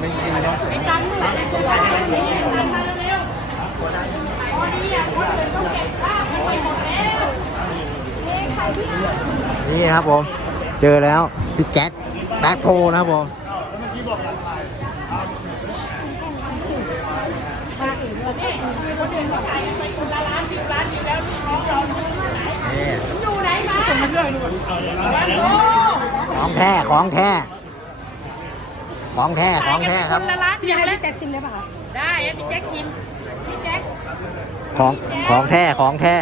ไม่กินเนาะไปตังค์นู่นในตัวตังค์มาเร็วๆพอดีอะคนอื่นต้องเก็บข้าวไปหมดแล้วนี่ครับผม เจอแล้วพี่แจ็คแบ็คโพนะครับผมนี่คนอื่นเขาขายกันไปคนละล้านสิบล้านอยู่แล้วลูกน้องเราอยู่ไหนมาส่งมาด้วยนู่นโอ้ของแท้ ของแท้ ของแท้ของแท้ครับคนละล้านพี่เดียวให้แล้วพี่แจ็คชิมได้ป่ะคะได้ให้พี่แจ็คชิมพี่แจ็คของของแท้ของแท้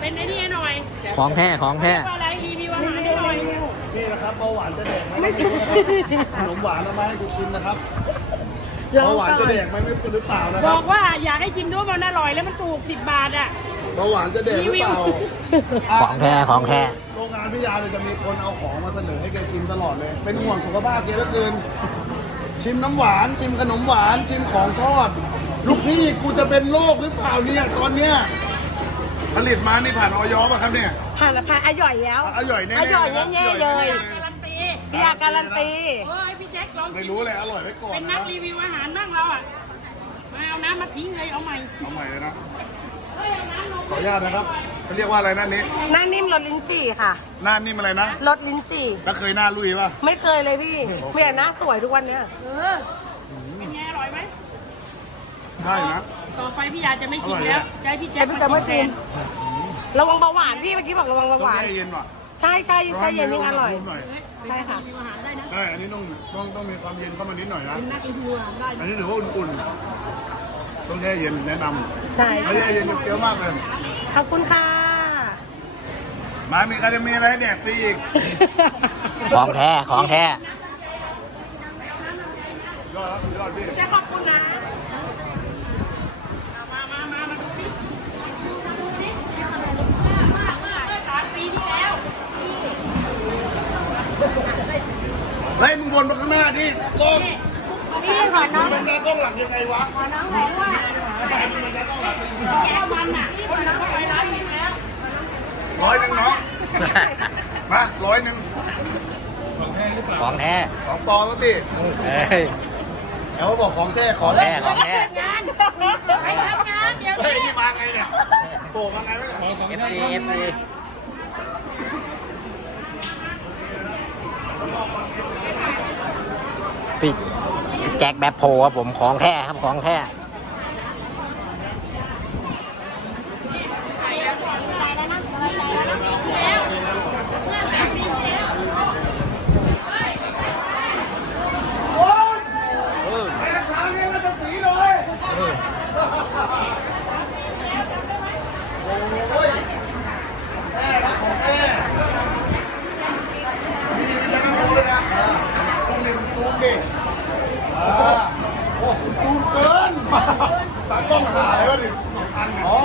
เป็นไอ้นี่หน่อยของแท้ของแท้ว่าอะไรรีวิวอาหารให้หน่อยนี่นะครับเบาหวานจะแดกไหมไม่ใช่ขนมหวานเอามาให้กูกินนะครับลองเบาหวานก่อจะนแดกไหมไม่หรือเปล่านะคบรัอบกว่าอยากให้ชิมด้วยมันอร่อยแล้วมันถูกสิบบาทอะ เบาหวานจะแดกหรือเปล่า ของแท้ของแท้ โรงงานพิยาเลยจะมีคนเอาของมาเสนอให้แกชิมตลอดเลย เป็นห่วงสุขภาพแกเหลือเกิน ชิมน้ำหวาน ชิมขนมหวาน ชิมของทอด ลูกพี่กูจะเป็นโรคหรือเปล่าเนี่ยตอนเนี้ย ผลิตมานี่ผ่านออยป่ะครับเนี่ย ผ่านละผ่านอร่อยแล้ว อร่อยแน่ๆอร่อยนะแน่ๆเลย การันตีพี่อาการันตี เอ้ยพี่แจ็คลองไม่ชิมรู้เลยอร่อยไว้ก่อนเป็นนะนักรีวิวอาหารบ้างเราอะมาเอาน้ำมาทิ้งเลยเอาใหม่เอาใหม่เลยนะ เฮ้ยเอาน้ำลงขออนุญาตนะครับเขาเรียกว่าอะไรนั่นนี้ หน้านิ่มรสลิ้นจี่ค่ะหน้านิ่มอะไรนะ รสลิ้นจี่ แล้วเคยหน้าลุยป่ะ ไม่เคยเลยพี่เมียหน้าสวยทุกวันเนี้ยเออเป็นไงอร่อยไหมใช่นะ ต่อไปพี่ยาจะไม่ชิมแล้วจะให้พี่แจ็ไอ้คพี่จะไม่ชิมระวังเบาหวานพี่เมื่อกี้บอกระวังเบาต้องหวานแช่เย็นว่ะใช่ใช่ใช่เย็นยิ่งอร่อยร้นหน่อยใช่ค่ะรีวิวอาหารได้นะใช่อันนี้ต้องต้องต้องมีความเย็นเข้ามานิดหน่อยนะเป็นนักรีวิวอาหารได้อันนี้ถือว่าอุ่นๆ ต้องแช่เย็นแนะนำใช่ไม่แช่เย็นเกี๊ยวมากเลย ขอบคุณค่ะ มามีใครจะมีอะไรให้แดกฟรีอีกของแท้ ของแท้ ยอดครับยอดพี่จะขอบคุณนะมามามามาดูสิดูสิเมื่อเมื่อสามปีที่แล้วเฮ้ยมึงวนมาข้างหน้าดิกล้อง พี่ขอน้องมันจะกล้องหลังยังไงวะขอน้องบอกว่าข้าวมันอะคนเราก็ไปร้านนึงแล้วร้อยหนึ่งเนาะมาร้อยหนึ่งของแท้ของปลอมแล้วพี่เอ้ยแล้วเขาบอกของแท้ของแท้ของแท้งานไปทำงานเดี๋ยวเฮ้ยนี่มาไงเนี่ยโผล่มาไงไม่เนี่ย FC FC แจ็คแบ็คโพครับผมของแท้ครับของแท้ โอ้ยแม่ทางเองก็จะสีเลยโอ้ยแท้ครับของแท้นี่นี่จะนั่งดูเลยนะต้องเล่นซูมดิอ่าโอ้ซูมเกินตากล้องหายวะดิสองอันอ๋อ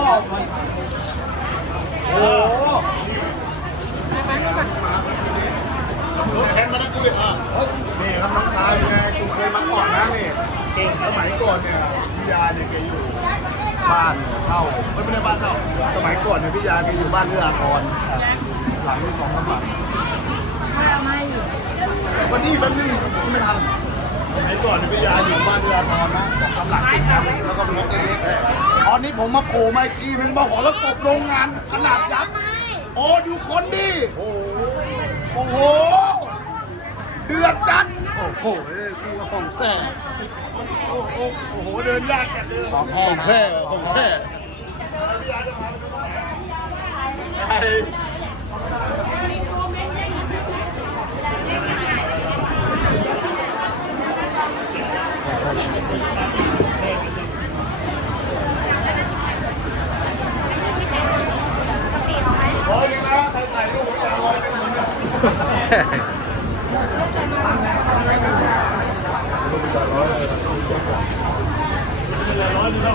โอ้โหแทนมาแล้วกูเลยอะ นี่ครับน้องชายไงกูเค ยมาก่อนนะนี่สมัยก่อนเนี่ยพี่ยาเนี่ยแกอยู่บ้านเช่าไม่ไม่ได้บ้านเช่าสมัยก่อนเนี่ยพี่ยาแกอยู่บ้านเอื้ออาทรหลังที่สองสามหลังวันนี้แป๊บนึงไม่ทันสมัยก่อนเนี่ยพี่ยาอยู่บ้านเอื้ออาทรนะสองสามหลังติดกันแล้วก็เป็นรถเล็กๆตอนนี้ผมมาโผล่มาอีกทีนึงมาขอแล้วศพโรงงานขนาดยักษ์โอ้ดูคนดิโอ้โหเดือดจัดโอ้โหของแท้โอ้โหโอ้โหเดินยากจัดเลยของแท้ของแท้ร้อยหนึงนะใครถ่ายรูปผมร้อยหนึงผมเลย ร้อยหนึงนะ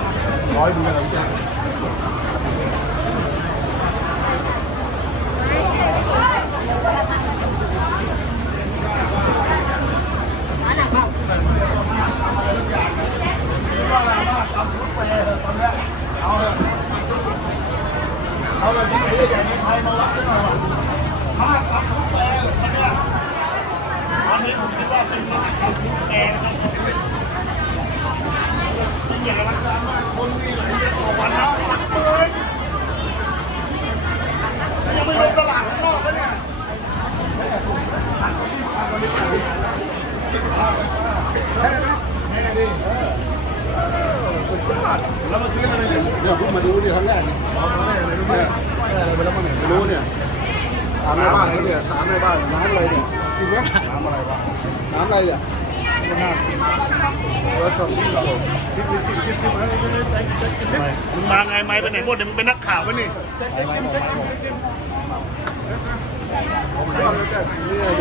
เอาเลยที่ไหนใหญ่ๆในไทยมาวัดกันหน่อยว่ะมากครับทุกแปลเลยเนี่ยตอนนี้ผมคิดว่าเป็น แกนะครับ คนมีหลายเรื่องต่อวันแล้วหลักหมื่นยังไม่ลงตลาดข้างนอกแล้วเนี่ยแค่นี้แค่นี้สุดยอด แล้วมาซื้ออะไรเนี่ยเนี่ยเพิ่งมาดูนี่ครั้งแรกนี่อ๋อไม่อะไรรู้ไหมอะไรไปแล้วมั้งเนี่ยไม่รู้เนี่ยถามในบ้านเขาเนี่ยถามในบ้านน้ำอะไรเนี่ยกินไหมน้ำอะไรวะน้ำอะไรเนี่ยไม่น่ากินเออชอบกินเหรอมึงมาไงไม่ไปไหนหมดเนี่ยมึงเป็นนักข่าวปะนี่กินเจ๊กินเจ๊กินผมชอบเลยแกนี่เลย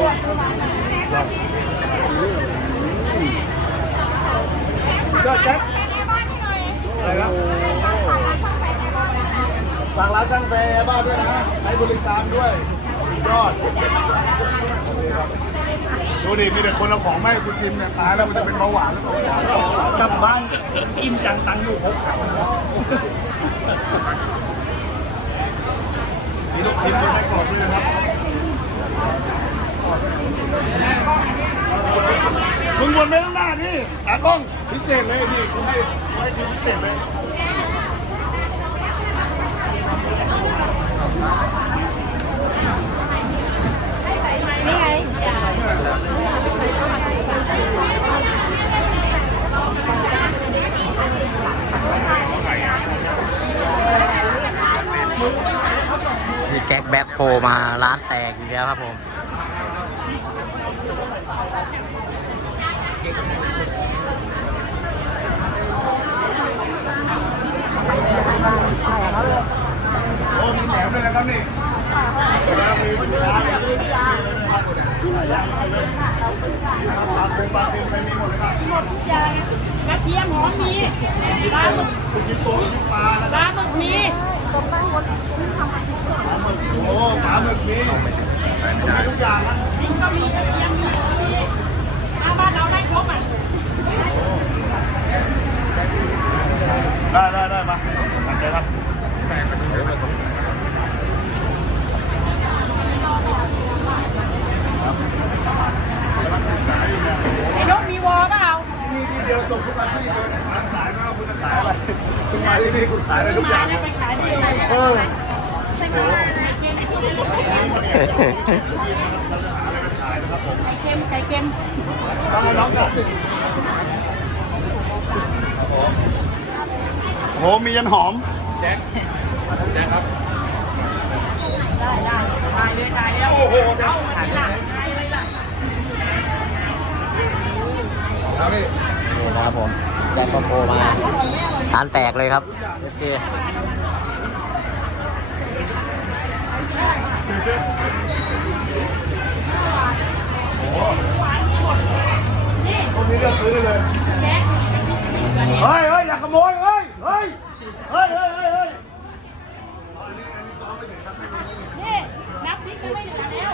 ยอดแจ๊คอะไรครับ ฝากร้านช่างแฟร์บ้านด้วยนะให้บริการด้วยยอดดูดิมีแต่คนเอาของมาให้กูชิมเนี่ยตายแล้วมันจะเป็นเบาหวานหรือเปล่ากลับบ้านอิ่มจังตังค์อยู่ครบมีลูกชิ้นมีไส้กรอกด้วยนะครับมึงวนไปข้างหน้านี่ตากล้องพิเศษเลยนี่กูให้กูให้ทีมพิเศษเลย นี่ไง นี่แจ็คแบ็คโพมาร้านแต กอีกแล้วครับผม โอ้มีแหนมด้วยนะครับนี่แล้วมีปลาปลาโคปลาเค็มไปมีหมดเลยครับ หมดทุกอย่างกระเทียมหอมมีปลาหมึก ลูกชิ้นโตลูกชิ้นปลานะ ปลาหมึกมี โอ้ปลาหมึกมีมีทุกอย่างนะ พริกก็มีกระเทียมมีหอมมีหน้าบ้านเราได้ครบอะ ได้ได้ได้มาตัดเลยครับไอ้นกมีวอเปล่ามีทีเดียวจบทุกอาชีพเลยร้านขายไม่ว่าคุณจะขายอะไรคุณมาที่นี่คุณขายอะไรทุกอมาย่างเนี่ยไปขายได้เลยเออเค็มไข่เค็มทำให้น้องกัน โอ้โหมียันหอมได้ได้ตายเลยตายแล้วโอ้โหเอามาทีหลังตายเลยล่ะนี่นะครับผมแจ็คแบ็คโพมาร้านแตกเลยครับโอเคคนนี้เลือกซื้อได้เลยแจ๊คเฮ้ยเฮ้ยอย่าขโมยเฮ้ยเฮ้ย เฮ้ย เฮ้ย เฮ้ย เฮ้ย นี่นับพริกก็ไม่เหลือแล้ว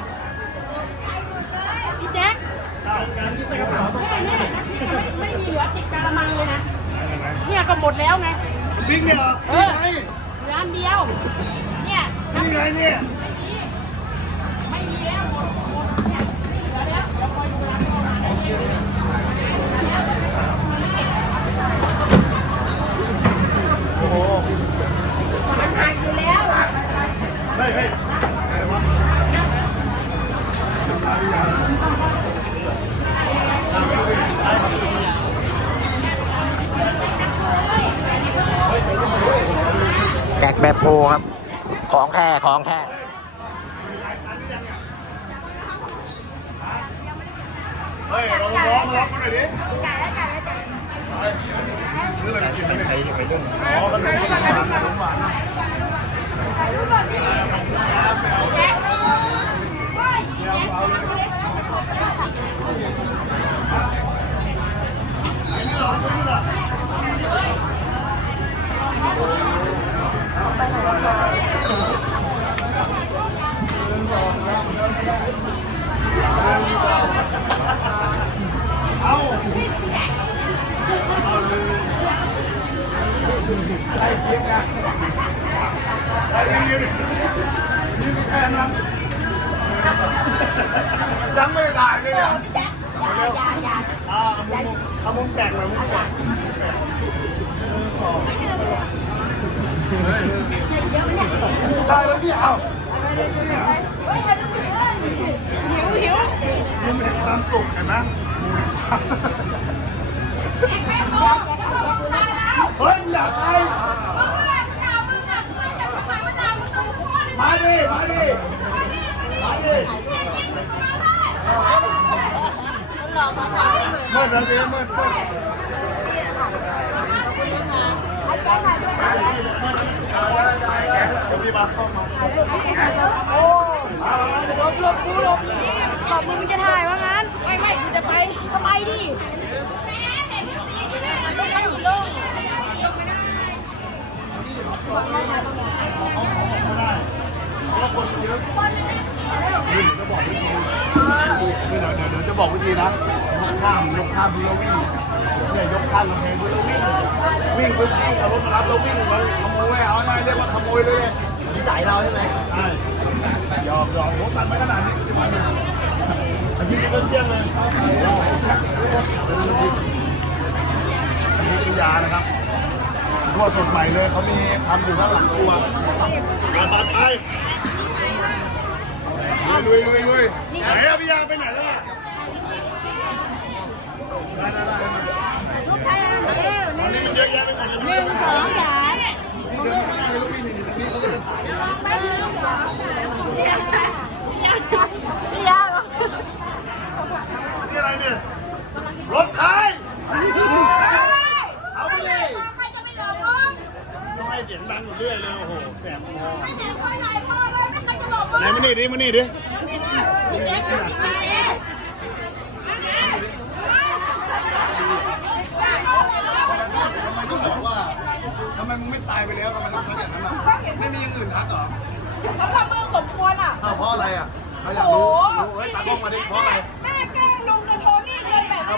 พี่แจ๊คเนี่ยเนี่ยนับพริกก็ไม่ ไม่มีเหลือติดกะละมังเลยนะ เนี่ยก็หมดแล้วไง บิ๊กเนี่ยนี่ไงร้านเดียว เนี่ย นี่ไงเนี่ย ไม่มีแล้วหมดหมดเนี่ยเหลือแล้วเดี๋ยวคอยดูร้านต่อมาได้เลย มันหายอยู่แล้ว เฮ้ยเฮ้ย แจ็คแบ็คโพครับ ของแท้ของแท้ เฮ้ยเราลองมาล็อกมาหน่อยดิ ซื้ออะไรกินไม่ได้ไปเรื่องอ๋อขนมหวานขนมหวาน เอาเอาเลยไอ้เชี ยงอะไอ้ยืนยืนแค่นั้นยังไม่ได้เลยอะอย่าอย่าอย่าเอาอ่าเอามุมเอามุมแตกหน่อยมุมแตกได้แล้วพี่เอาหิวหิวมันเป็นความสุขเห็นไหม เฮ้ยอยากไปมาดิมาดิมาดิเมื่อนาทีเมื่อเมื่อบอกมึงจะถ่ายว่างั้น ไม่ไม่กูจะไปก็ไปดิต้องไปอีกลง คือ เดี๋ยวเดี๋ยวเดี๋ยวจะบอกวิธีนะยกข้ามยกข้ามดูแล้ววิ่งเนี่ยยกข้ามกำแพงดูแล้ววิ่ง วิ่งปุ๊บเอารถมารับแล้ววิ่งแล้วขโมยเอาไงเรียกว่าขโมยเลยนิสัยเราใช่ไหมใช่ยอมยอมโหตัดไปขนาดนี้จะมาหนึ่งอาทิตย์นี้ก็เที่ยงเลยโอ้โหเป็นยานะครับ ขัวสดใหม่เลยเขามีทำอยู่ข้างหลังครัวมาตัดไปลุยลุยลุยไหนอะพิยาไปไหนแล้วอะได้ได้ได้มาอันนี้มันเยอะแยะไปหมดเลยหนึ่งสองสามนี่เดินไม่ได้เลยลูกพี่นี่นี่นี่เขาจะ พี่ยาเหรอ นี่อะไรเนี่ย รถใครเอาไปเลยต้องให้เสียงดังอยู่เรื่อยเลย โอ้โห แสบคอไหน มานี่ดิมานี่ดิทำไมต้องบอกว่าทำไมมึงไม่ตายไปแล้วทำไมต้องทักอย่างนั้นล่ะไม่มีอย่างอื่นทักเหรอเขาทำมือสมควรอะอ้าวเพราะอะไรอะเขาอยากรู้รู้เฮ้ยตากล้องมาดิเพราะอะไร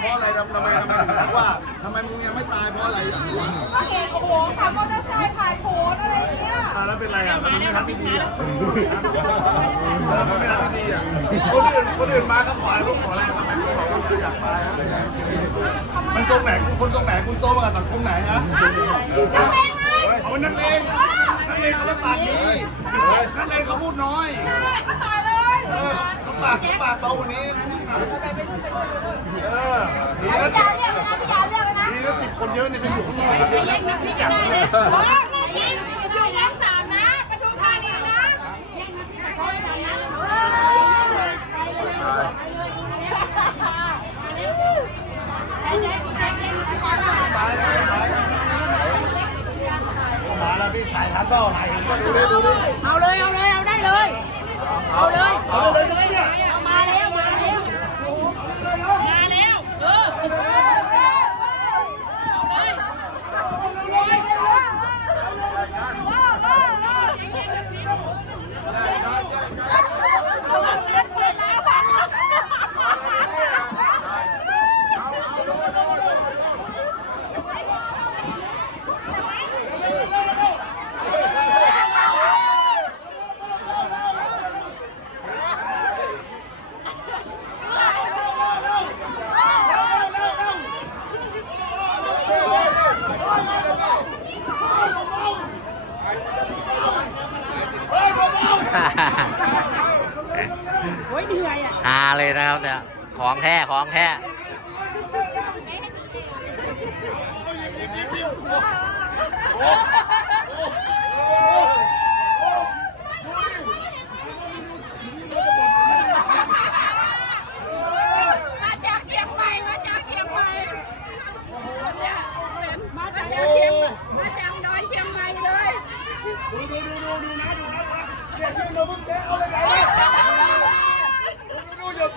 ราะอะไรทำทำไมทำไมถึงทักว่าทำไมมึงยังไม่ตายเพราะอะไรอยากรู้อะก็เห็นโอ้โหขับมอเตอร์ไซค์ผ่านโผล่อะไรอย่างเงี้ยอ่าแล้วเป็นไรอะแล้วมันไม่ทำพิธีอะเออมันไม่ทำพิธีอะคนอื่นคนอื่นมาเขาขออะไรลูกขออะไรทำไมคุณบอกว่าคุณอยากมาอะไรเงี้ยมันทรงไหนคุณคนตรงไหนคุณโตมากับสังคมไหนฮะเอานักเลงนักเลงเขาไม่ปากดีนักเลงเขาพูดน้อยก็ตายเลยเออเขาปากเขาปากเบากว่านี้ เออดีนะพี่ยาเรียกนะพี่ยาเรียกนะดีนะติดคนเยอะเนี่ยไปอยู่ข้างนอกคนเดียวนะไม่จับเลยโอ้แม่จริงอยู่ชั้นสามนะปทุมธานีนะมาแล้วพี่ถ่ายทันเปล่าถ่ายเห็นก็ดูดิดูดิเอาเลยเอาเลยเอาได้เลย เอาเลยเอาเลยจะไหมเนี่ย เอามาแล้ว มาแล้ว มาแล้ว เออ โอ้ยเหนื่อยอะ ฮาเลยนะ ครับเนี่ยของแท้ของแท้มาจากเชียงใหม่ มาจากเชียงใหม่มาจากเชียงใหม่มาจากดอยเชียงใหม่เลย ดูดูดูดูดูนะดูนะเดี๋ยวที่เราเพิ่งแกะเอาเลยไหนดูดูหยุด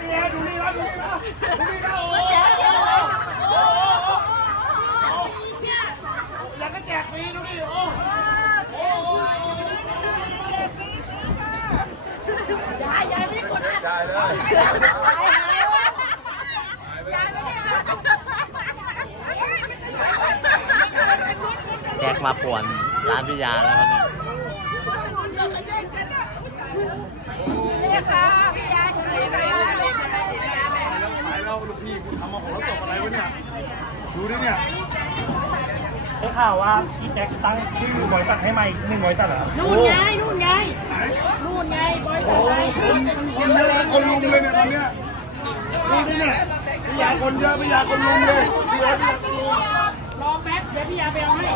นี่ไงดูนี่นะดูนี่นะดูนี่นะโอ้โหอยากจะแจกฟรีดูดิโอ้โห แจ็คมาป่วนร้านพิยาแล้วครับเนี่ยเนี่ยค่ะพี่ยาอยู่ไหนคะหายแล้วลูกพี่คุณทำมาของแล้วศพอะไรวะเนี่ย ดูดิเนี่ยได้ข่าวว่าพี่แจ็คตั้งชื่อบริษัทให้ใหม่อีกหนึ่งบริษัทเหรอนู่นไงนู่นไงนู่นไงบอยสไลคนคนเยอะคนลุมเลยเนี่ยตอนเนี้ยดูดิเนี่ยพี่ยาคนเยอะพี่ยาคนลุมเลย พี่ยาไปเอาให้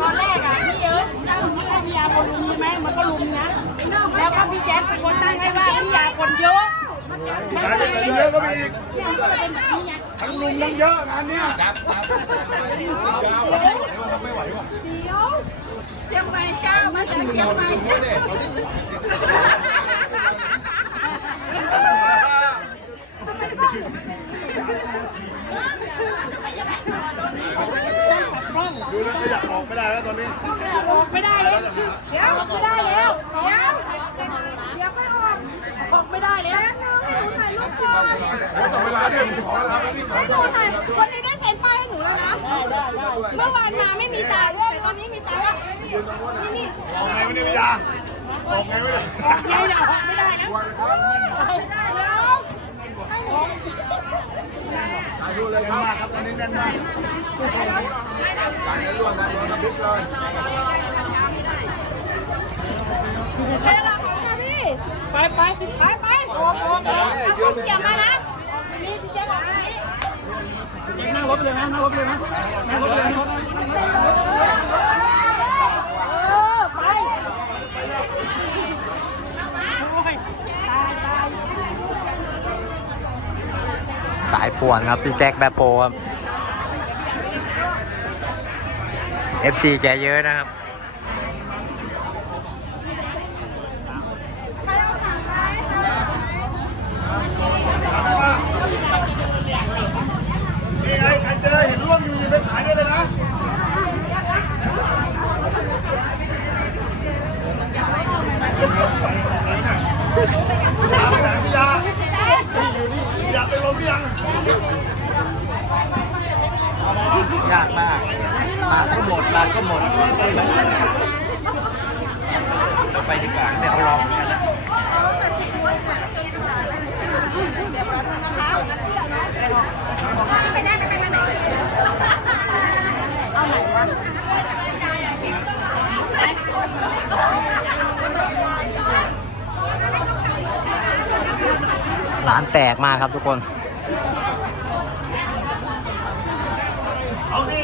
ตอนแรกอะพี่เอิร์ธตั้งให้พี่ยาคนลุมใช่ไหมมันก็ลุมนะ แล้วก็พี่แจ๊คเป็นคนตั้งให้ว่าพี่ยาคนเยอะกลายเป็นเยอะก็ไปอีกเนี่ยมันก็เป็นแบบนี้ไงทั้งลุมทั้งเยอะงานเนี้ยเชียงใหม่เจ้ามาจากเชียงใหม่เจ้า ดูแล้วก็อยากอ อกไม่ได้แล้วตอนนี้ออกไม่ได้แล้วออกไม่ได้แล้วเดี๋ยวเดี๋ยวไปออกออกไม่ได้แล้วแป๊บนึงให้หนูถ่ายรูปก่อนต่อเวลาเนี่ยขอเวลาไปนี่ขอให้หนูถ่ายวันนี้ได้เซ็นป้ายให้หนูแล้วนะได้ได้ได้เมื่อวานมาไม่มีตังค์แต่ตอนนี้มีตังค์แล้วนี่นี่ออกไงไม่ได้พี่ยาออกไงไม่ได้ออกไงเนี่ยออกไม่ได้แล้ว เดี๋ยวแน่นมากครับตอนนี้แน่นมากเวลาของค่ะพี่ไปไปไปไปออกออกออกเอาของเสียมานะนี่พี่แจ๊คอกนี่นั่งรถไปเลยนะนั่งรถไปเลยนะนั่งรถไปเลยนะ เออไปโอ้ยตายตาย สายป่วนครับพี่แจ็คแบบโปรครับ FC แกเยอะนะครับ ยากมากมาก็หมดมาก็หมดไปดีกว่าเดี๋ยวรอกันนะร้านแตกมากครับทุกคน เอาดิ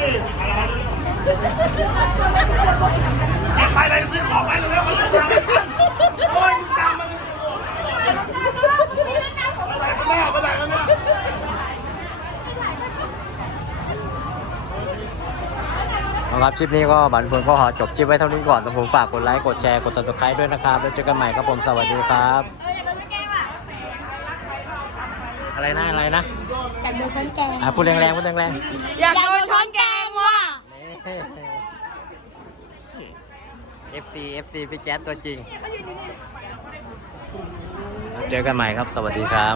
ไปเลยซื้อของไปเลยแล้วมาเล่นกันโอ้ยมึงจำมันไปไหนกันแน่ไปไหนกันแน่เอาครับคลิปนี้ก็บันเทิงก็ขอจบคลิปไว้เท่านี้ก่อนแต่ผมฝากกดไลค์ กดแชร์ กดติดตามด้วยนะครับ แล้วเจอกันใหม่ครับผม สวัสดีครับ อะไรนะอะไรนะอยากโดนช้อนแกงอะพูดแรงๆพูดแรงอยากโดนช้อนแกงว่ะๆ FC FC พี่แจ๊สตัวจริง เจอกันใหม่ครับ สวัสดีครับ